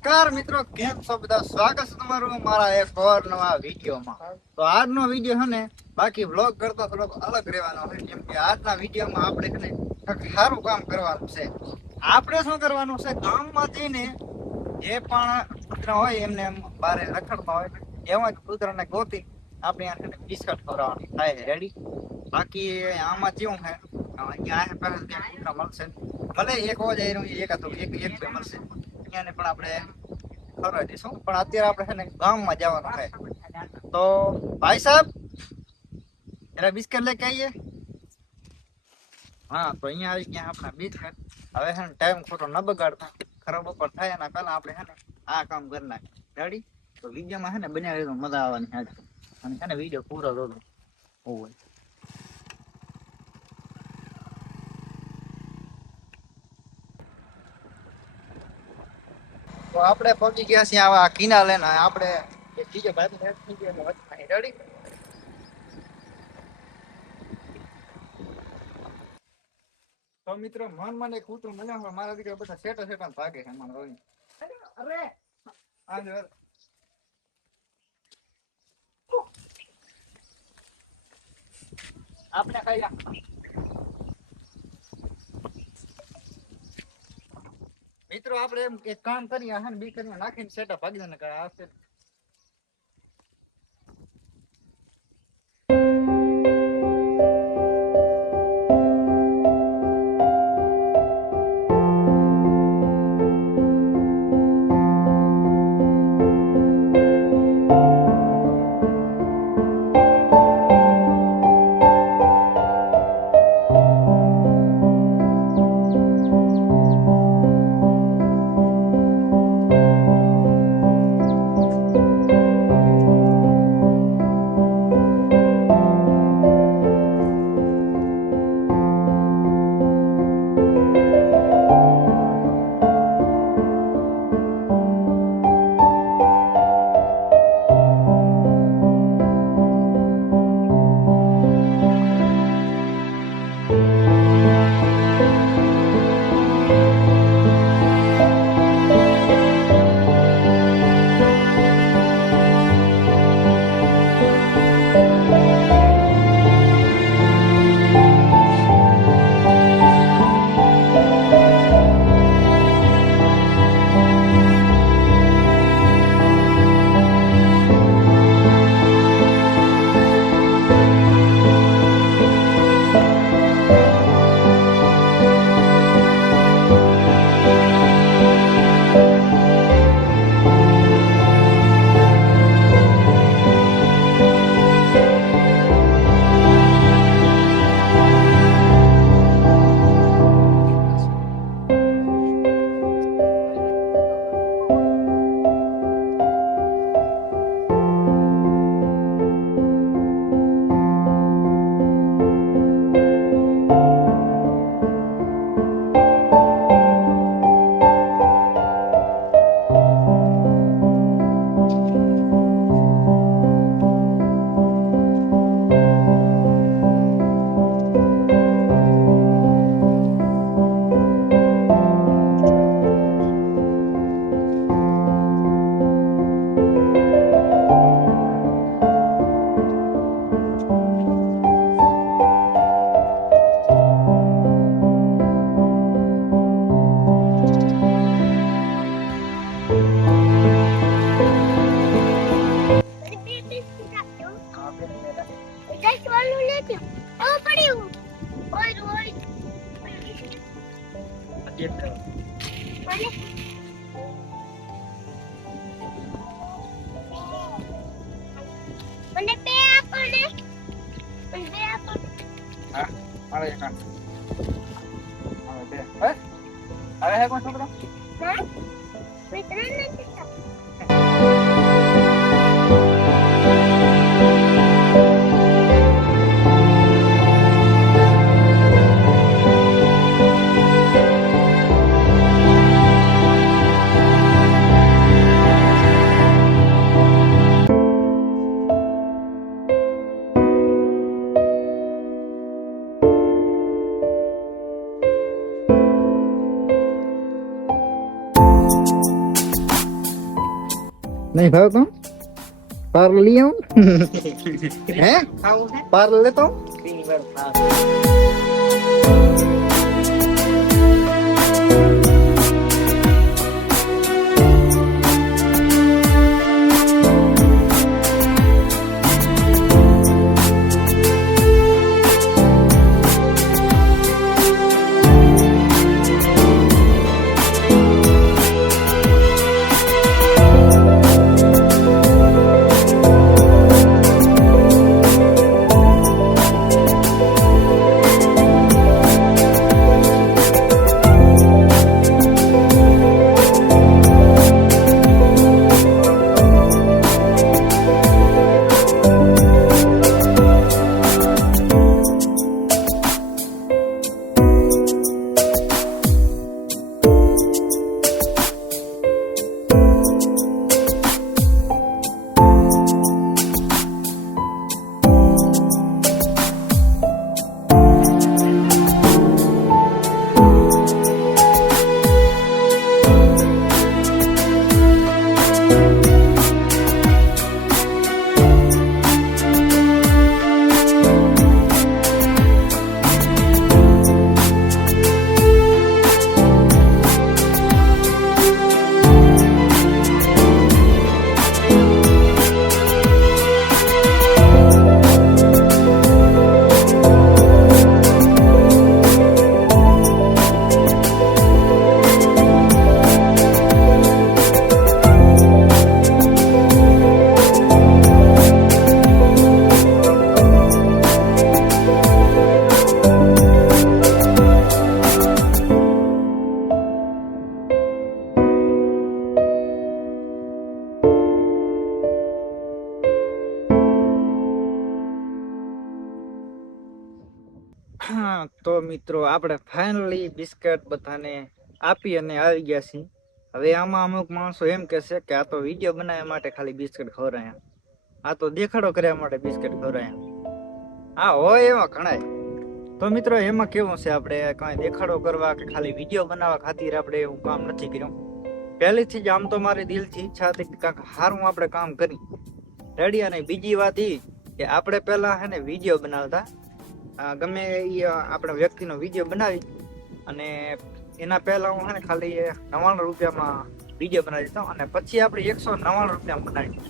નમસ્કાર મિત્રો, કેમ છો બધા? સ્વાગત છે તમારું મારા એક ઓર નવા વિડીયોમાં. તો આજનો વિડીયો છે ને બાકી વ્લોગ કરતા થોડોક અલગ રહેવાનો છે, કેમ કે આજના વિડીયોમાં આપણે છે ને કંઈક સારું કામ કરવાનું છે. આપણે શું કરવાનું છે, ગામમાં જઈને જે પણ કૂતરા હોય એમને બહાર રખડતા હોય એવા જ કૂતરાને ગોતી આપણે આને બિસ્કટ ખવડાવવાની થાય. રેડી? બાકી આમાં કેવું છે, અહીંયા કૂતરા મળશે ભલે એક જ એક હતો એક બે મળશે, એને પણ આપણે ખબર દઈશું. પણ અત્યારે આપણે છે ને ગામમાં જવાનું છે. તો ભાઈ સાહેબ, એના બિસ્કટ લઈ કે આવીએ. હા, તો અહીંયા આવી ગયા આપણા બિસ્કટ. હવે છે ને ટાઈમ ખોટો ન બગાડતા, ખરાબ બપોર થાય એના પહેલા આપણે છે ને આ કામ કરી નાખીએ. રેડી? તો વિડીયોમાં છે ને બનાવી તો મજા આવવાની આજે. અને છે ને વિડીયો પૂરો જોજો. હોય તો આપણે પહોંચી ગયા છીએ આવા કિના લઈને. આપણે એક બીજો ભાઈ રેડી. તો મિત્રો, મન કૂતરું મળ્યા મારા દીકરા બધા સેટા ભાગે છે. અરે આપણે ખાઈ મિત્રો, આપણે એમ એક કામ કરીએ, હા બી કરીને નાખીને સેટા ભાગી દે કરે આ મને બે આપો ને. બે આપો. હા, મારે એક આન. હવે બે. હે? હવે હે કોણ છોકરો? હા? મિત્ર નથી. नहीं भाव तो पार्ल लिया हूँ हैं पार्ल लेता हूँ હા તો મિત્રો આપણે ફાઇનલી બિસ્કટ બધાને આપી અને આવી ગયા છીએ. હવે આમાં અમુક માણસો એમ કહેશે કે આ તો વિડીયો બનાવવા માટે ખાલી બિસ્કટ ખવડાયા, આ તો દેખાડો કરવા માટે બિસ્કટ ખવડાયા. હા હોય એમાં ઘણાય. તો મિત્રો એમાં કેવું છે, આપણે કાંઈ દેખાડો કરવા કે ખાલી વિડીયો બનાવવા ખાतिर આપણે એવું કામ નથી કર્યું. પહેલીથી જ આમ તો મારી દિલથી ઈચ્છા હતી કે કાંઈક સારું આપણે કામ કરી રેડી. અને બીજી વાત એ કે આપણે પહેલા હે ને વિડીયો બનાવતા, ગમે એ આપણે વ્યક્તિનો વિડીયો બનાવી અને એના પહેલા હું હે ને ખાલી 99 રૂપિયામાં વિડીયો બનાવી દીધો અને પછી આપણે 199 રૂપિયામાં બનાવી.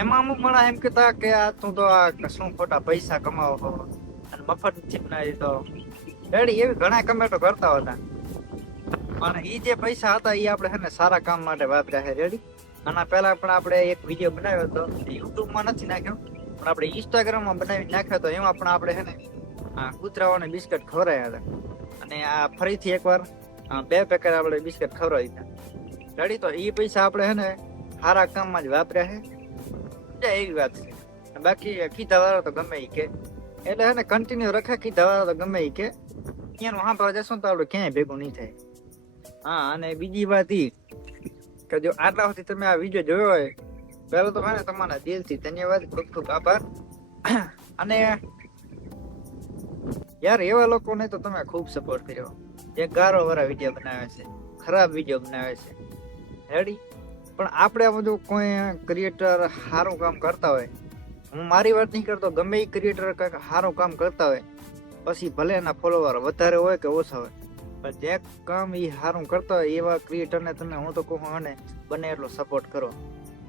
એમાં અમુક માણસ એમ કહેતા કે આ તું તો આ શું ખોટા પૈસા કમાવો અને મફતથી બનાવી દીધો રેડી. એવી ઘણા કમેન્ટો કરતા હતા, અને એ જે પૈસા હતા એ આપણે હે ને સારા કામ માટે વાપર્યા છે રેડી. આના પહેલા પણ આપણે એક વિડીયો બનાવ્યો હતો, યુટ્યુબમાં નથી નાખ્યો પણ આપણે ઇન્સ્ટાગ્રામમાં બનાવી નાખ્યો હતો. એમાં પણ આપણે છે ને કૂતરાઓને બિસ્કટ ખવડાવ્યા હતા, અને આ ફરીથી એકવાર 2 પેકેટ આપણે બિસ્કટ ખવડાવી દીધા રેડી. તો એ પૈસા આપણે છે ને સારા કામમાં જ વાપર્યા છે, એવી વાત છે. બાકી કીધા વાળો તો ગમે એ કે, એટલે છે ને કન્ટિન્યુ રખે. કીધા વાળો તો ગમે એ કે એનું સાંભળવા જશું તો આપણે ક્યાંય ભેગું નહીં થાય. હા, અને બીજી વાત એ કે જો આટલા સુધી તમે આ વિડીયો જોયો હોય, પહેલો તો મને તમારા દિલથી ધન્યવાદ, ખૂબ ખૂબ આભાર. અને યાર એવા લોકોને તો તમે ખૂબ સપોર્ટ કર્યો જે ગારો વાળા વિડીયો બનાવે છે, ખરાબ વિડીયો બનાવે છે રેડી. પણ આપણે આ બધું કોઈ ક્રિએટર સારું કામ કરતા હોય, હું મારી વાત નહીં કરતો, ગમે એ ક્રિએટર કંઈક સારું કામ કરતા હોય, પછી ભલે એના ફોલોવર વધારે હોય કે ઓછા હોય, પણ જે કામ એ સારું કરતા હોય એવા ક્રિએટરને તમે હું તો કહું અને બને એટલો સપોર્ટ કરો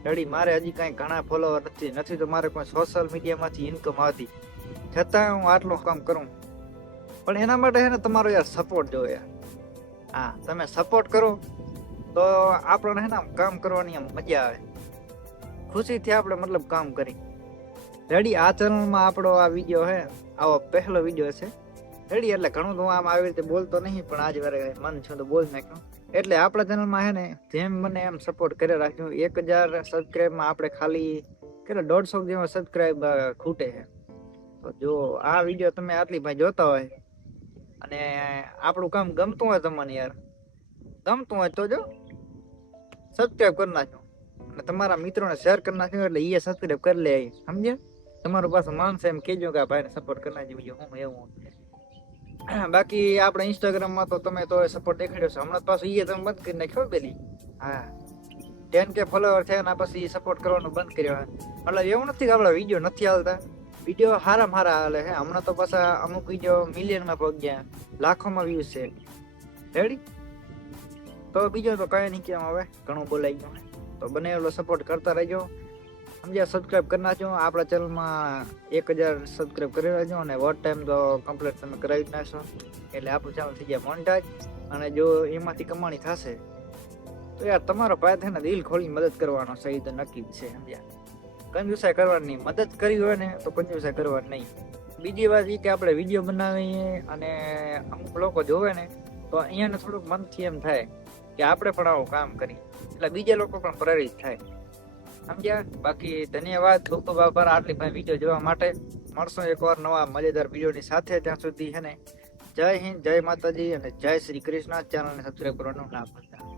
રેડી. મારે હજી કાંઈ ઘણા ફોલોવર નથી તો મારે કોઈ સોશિયલ મીડિયામાંથી ઇન્કમ આવતી, છતાં હું આટલું કામ કરું. પણ એના માટે છે ને તમારો યાર સપોર્ટ જોવે યાર. હા, તમે સપોર્ટ કરો તો આપણને છે ને કામ કરવાની આમ મજા આવે, ખુશીથી આપણે મતલબ કામ કરી રેડી. આ ચેનલમાં આપણો આ વિડીયો છે, આવો પહેલો વિડીયો છે રેડી. એટલે ઘણું તો આમ આવી રીતે બોલતો નહીં, પણ આજ વારે મન છું તો બોલ નાખ્યું. એટલે આપણા ચેનલમાં છે ને જેમ મને એમ સપોર્ટ કરી રાખ્યું. 1000 સબસ્ક્રાઈબમાં આપણે ખાલી કેટલા 150 જેવા સબસ્ક્રાઈબ ખૂટે છે. તો જો આ વિડીયો તમે આટલી ભાઈ જોતા હોય અને આપણું કામ ગમતું હોય, તમને યાર ગમતું હોય તો જો સબસ્ક્રાઈબ કરી નાખો અને તમારા મિત્રોને શેર કરી નાખ્યો, એટલે એ સબસ્ક્રાઈબ કરી લે. સમજ્યા? તમારું પાછું માનશે એમ કહેજો કે આ ભાઈને સપોર્ટ કરી નાખજો હું એવું. બાકી આપણે ઇન્સ્ટાગ્રામમાં તો તમે તો સપોર્ટ દેખાડ્યો છે હમણાં, પાછું એ તમે બંધ કરી નાખ્યો પેલી. હા, 10K ફોલોવર થયા ને પછી સપોર્ટ કરવાનું બંધ કર્યો હોય. મતલબ એવું નથી કે આપણા વિડીયો નથી આવતા, વિડીયો હારામાં હારા હાલે છે. હમણાં તો પાછા અમુક વિડીયો મિલિયનમાં પહોંચ્યા, લાખોમાં વ્યૂઝ છે. રેડી? તો બીજો તો કઈ નહીં કેમ, હવે ઘણું બોલાઈ ગયું. તો બને એટલો સપોર્ટ કરતા રહેજો, સમજ્યા? સબસ્ક્રાઇબ કરી નાખજો. આપણા ચેનલમાં 1000 સબસ્ક્રાઇબ કરી નાખજો અને વોટ ટાઈમ તો કમ્પ્લીટ તમે કરાવી જ નાખશો, એટલે આપણું ચેનલ થઈ જાય મોનેટાઈઝ. અને જો એમાંથી કમાણી થશે તો યાર તમારો ભાઈ થઈને દિલ ખોલી મદદ કરવાનો છે, એ તો નક્કી જ છે, સમજ્યા? કંજુસાઈ કરવાની નહીં. મદદ કરી હોય ને તો કંજુસાઈ કરવાની નહીં. બીજી વાત એ કે આપણે વિડીયો બનાવીએ અને અમુક લોકો જોવે ને તો અહીંયાને થોડુંક મનથી એમ થાય કે આપણે પણ આવું કામ કરીએ, એટલે બીજા લોકો પણ પ્રેરિત થાય, સમજ્યા? બાકી ધન્યવાદ, ખૂબ ખૂબ આભાર આટલી ભાઈ વિડીયો જોવા માટે. મળશું એકવાર નવા મજેદાર વિડીયોની સાથે. ત્યાં સુધી છે ને જય હિન્દ, જય માતાજી અને જય શ્રી કૃષ્ણ. ચેનલને સબસ્ક્રાઈબ કરવાનું ના ભૂલતા.